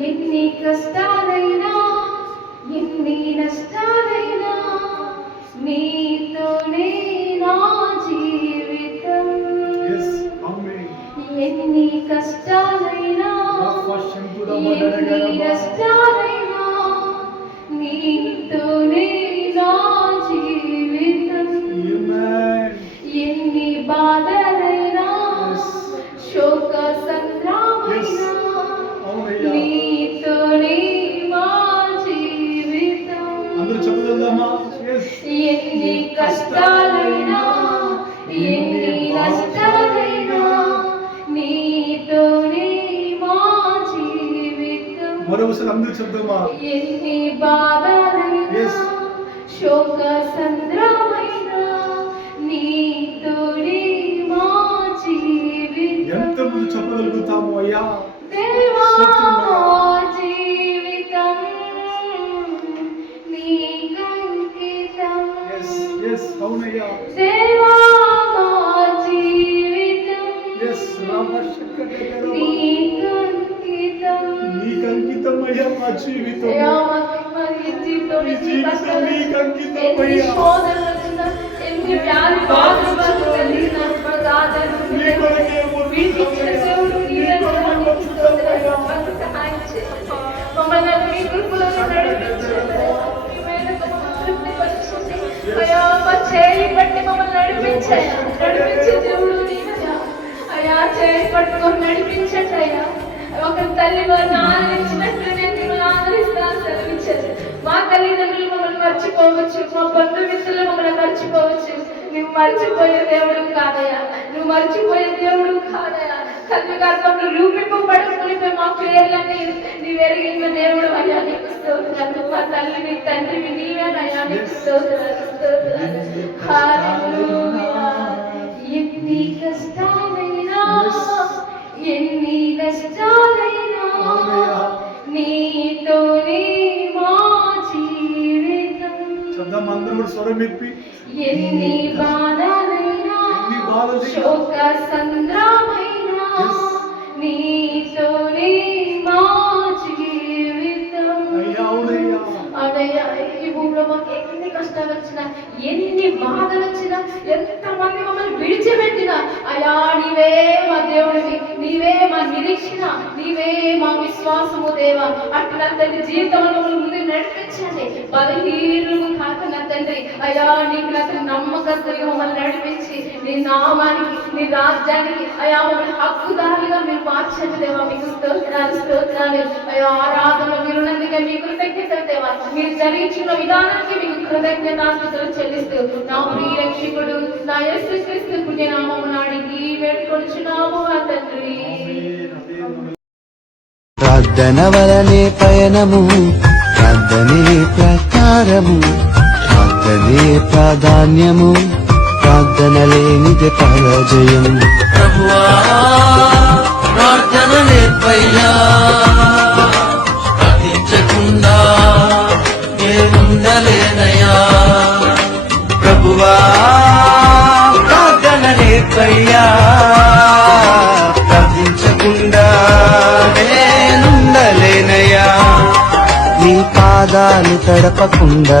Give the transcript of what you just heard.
ఎన్ని కష్టాలైనా ఎన్ని నష్టాలైనా నీతోనే నా జీవితం. ఎన్ని కష్టాలైనా ఎన్ని నష్టాలైనా నీతోనే నా జీవితం. ఎన్ని బాధలైనా శోక సంద్రామైనా నీతోనే మా జీవితం. ఎన్ని కష్టాలైనా ఎన్ని నష్టాలైనా నీతోనే మా జీవితం. మరోసారి అందరూ చెప్దామా? ఎన్ని బాధలైనా శోక సంద్రమైనా నీతోనే మా జీవితం. ఎంతమంది చెప్పగలుగుతాము అయ్యా? దేవా జీవితం నీకంకితం. అవునయ్యా. దేవా జీవితం నీకంకితం అయ్యా. మా జీవితం ఎన్ని వ్యాధి బాధలు మమ్మల్ని మీ కృపలో అయ్యా మా చేయి పట్టి మమ్మల్ని నడిపించే దేవుడు అయ్యా. చేయి పట్టుకొని నడిపించండి అయ్యా. ఒక తల్లి వారిని ఆదరించినట్లు నేను మిమ్మల్ని ఆదరిస్తాను సెలవిచ్చారు. మా తల్లిదండ్రులు మమ్మల్ని మర్చిపోవచ్చు, మా బంధుమిత్రులు మమ్మల్ని మర్చిపోవచ్చు. నువ్వు మర్చిపోయే దేవుడు కాదయ్యా, నువ్వు మర్చిపోయే దేవుడు కాదయ్యా. తల్లి గర్భంలో రూపింపబడుకుని మా పేర్లన్నీ నీవు ఎరిగిన దేవుడు అయ్యా. నీకు స్తోత్రాలు. మా తల్లిని తండ్రివి నీవేనయ్యా. నీకు స్తోత్రాలు. హల్లెలూయా. ఎన్ని కష్టాలైనా ఎన్ని నష్టాలైనా నీతోనే మా జీవితం. ఎన్ని బాధలైనా శోక సంద్రమైనా నీతోనే మా జీవితం. అదయ్యా ఈ భూమిలో మాకు ఎన్ని కష్టాలు వచ్చినా ఎన్ని బాధలు వచ్చినా ఎంతమంది మమ్మల్ని విడిచిపెట్టినా అయ్యా నీవే మా దేవుడివి, నీవే మా నిరీక్షణ, నీవే మా విశ్వాసము దేవా. అట్లా తండ్రి జీవితంలో మమ్మల్ని ముందు నడిపించండి. బలహీనులు కాక నా తండ్రి అయ్యా నీకు నాకు నమ్మకస్తులుగా మమ్మల్ని నడిపించి నీ నామానికి నీ రాజ్యానికి అయ్యా మమ్మల్ని హక్కుదారులుగా మీరు మార్చండి దేవా. మీకు స్తోత్రాలు స్తోత్రాలు అయ్యా. ఆరాధనలో మీరున్నందుకే మీకు కృతజ్ఞతలు దేవా. మీరు జరిగించిన విధానానికి మీకు కృతజ్ఞతాస్తుతులు చెల్లిస్తూ నా ప్రియ రక్షకుడు నా యేసుక్రీస్తు పుణ్యనామమున అడిగి వేడుకొనుచున్నాము ఆ తండ్రి. ప్రార్థన వలనే పయనము, ప్రార్థనే ప్రకారము, ప్రార్థనే ప్రాధాన్యము, ప్రార్థన లేనిది పరాజయం. ప్రభువా ప్రార్థన నేర్పయ్యా, ప్రార్థించకుండా నేనుండలేనయ్యా. ప్రభువా ప్రార్థన నేర్పయ్యా, ప్రార్థించకుండా నేనుండలేనయ్యా. నీ పాదాలు తడపకుండా